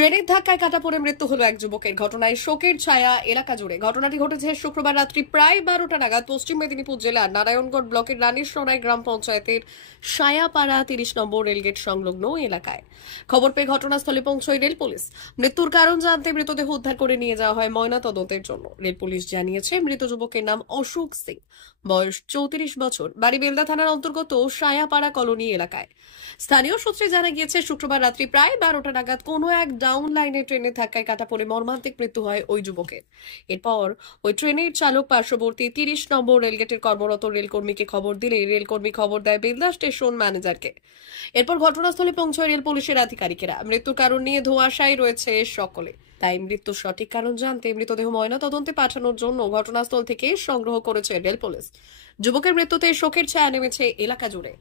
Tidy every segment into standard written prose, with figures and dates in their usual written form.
ট্রেনের ধাক্কায় কাটা পড়ে মৃত্যু হলো এক যুবকের। ঘটনায় শোকের ছায়া এলাকা জুড়ে। ঘটনাটি ঘটেছে শুক্রবার রাত্রি প্রায় 12টা নাগাদ পশ্চিম মেদিনীপুর জেলার নারায়ণগড় ব্লকের রানীরসরাই গ্রাম পঞ্চায়েতের সায়াপাড়া 30 নম্বর রেলগেট সংলগ্ন এলাকায়। খবর পেয়ে ঘটনাস্থলে পৌঁছয় রেল পুলিশ। মৃত্যুর কারণ জানতে মৃতদেহ উদ্ধার করে নিয়ে যাওয়া হয় ময়না তদন্তের জন্য। রেল পুলিশ জানিয়েছে, মৃত যুবকের নাম অশোক সিং, বয়স 34 বছর, বাড়ি বেলদা থানার অন্তর্গত সায়াপাড়া কলোনি এলাকায়। স্থানীয় সূত্রে জানা গিয়েছে, শুক্রবার রাত্রি প্রায় 12টা নাগাদ কোনো এক ডাউন লাইনে ট্রেনের ধাক্কায় কাটা পড়ে মর্মান্তিক মৃত্যু হয় ওই যুবকের। এরপর ওই ট্রেনের চালক পার্শ্ববর্তী 30 নম্বর রেলগেটের কর্মরত রেলকর্মীকে খবর দিলে রেলকর্মী খবর দেয় বেলদা স্টেশন ম্যানেজারকে। এরপর ঘটনাস্থলে পৌঁছয় রেল পুলিশের আধিকারিকেরা। মৃত্যুর কারণ নিয়ে ধোঁয়াশায় রয়েছে সকলে। তাই মৃত্যুর সঠিক কারণ জানতে মৃতদেহ ময়না তদন্তে পাঠানোর জন্য ঘটনাস্থল থেকে সংগ্রহ করেছে রেল পুলিশ। যুবকের মৃত্যুতে শোকের ছায়া নেমেছে এলাকা জুড়ে।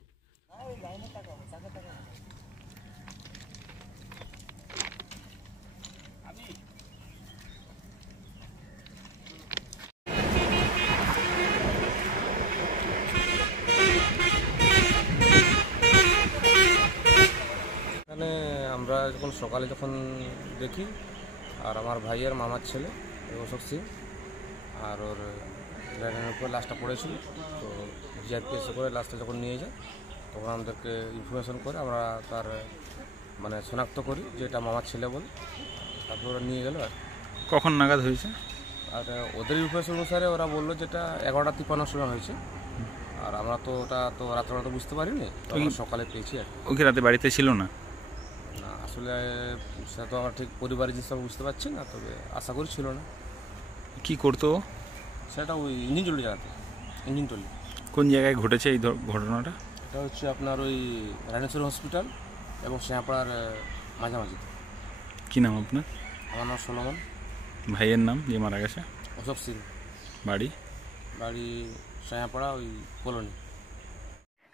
এখানে আমরা সকালে যখন দেখি, আর আমার ভাইয়ের মামার ছেলে অশোক সিং, আর ওর লাইনের উপরে লাশটা পড়েছিল। তো জিআরপিএস করে লাশটা যখন নিয়ে যায়, তখন আমাদেরকে ইনফরমেশন করে আমরা তার শনাক্ত করি যে এটা মামার ছেলে বলে। তারপর ওরা নিয়ে গেল। আর কখন নাগাদ হয়েছে? আর ওদের ইনফরমেশন অনুসারে ওরা বললো যেটা 11:53 সময় হয়েছে। আর আমরা তো ওটা তো রাত্রে তো বুঝতে পারিনি, তখন সকালে পেয়েছি। আর ওকে রাতে বাড়িতে ছিল না? না, আসলে সেটা তো আমরা ঠিক পরিবারের জিনিস বুঝতে পারছি না, তবে আশা করি ছিল না। কি করতো? সেটা ওই ইঞ্জিন টলি জানাতে। ইঞ্জিন টলি কোন জায়গায় ঘটেছে এই ঘটনাটা? এটা হচ্ছে আপনার ওই রানীশ্বর হসপিটাল এবং সায়াপাড়ার মাঝামাঝি। কি নাম আপনার? আমার নাম সোলোমন। ভাইয়ের নাম যে মারা গেছে? অশোক সিং। বাড়ি সায়াপাড়া ওই কলোনি।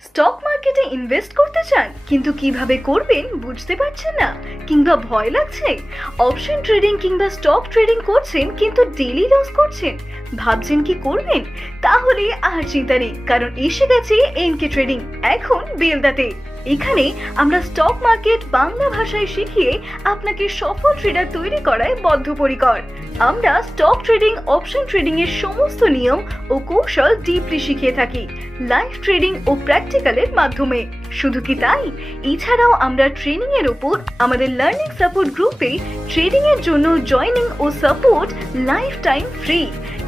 স্টক মার্কেটে ইনভেস্ট করতে চান কিন্তু কিভাবে করবেন বুঝতে পারছেন না, কিংবা ভয় লাগছে? অপশন ট্রেডিং কিংবা স্টক ট্রেডিং করছেন কিন্তু ডেইলি লস করছেন, ভাবছেন কি করবেন? তাহলে আর চিন্তা নেই, কারণ এসে গেছে এনকে ট্রেডিং এখন বেলদাতে। এখানে আমরা স্টক মার্কেট বাংলা ভাষায় শিখিয়ে আপনাকে সফল ট্রেডার তৈরি করায় বদ্ধপরিকর। আমরা স্টক ট্রেডিং, অপশন ট্রেডিং এর সমস্ত নিয়ম ও কৌশল ডিপলি শিখিয়ে থাকি লাইভ ট্রেডিং ও প্র্যাকটিক্যালের মাধ্যমে। শুধু কি তাই, এছাড়াও আমরা ট্রেনিং এর উপর আমাদের লার্নিং সাপোর্ট গ্রুপে ট্রেডিং এর জন্য জয়েনিং ও সাপোর্ট লাইফ টাইম ফ্রি।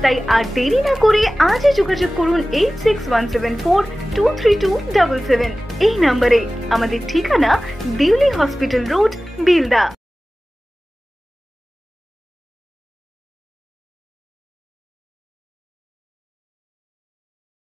তাই আর দেরি না করে আজই যোগাযোগ করুন 8617423277 এই নম্বরে। আমাদের ঠিকানা দিল্লি হসপিটাল রোড, বেলদা।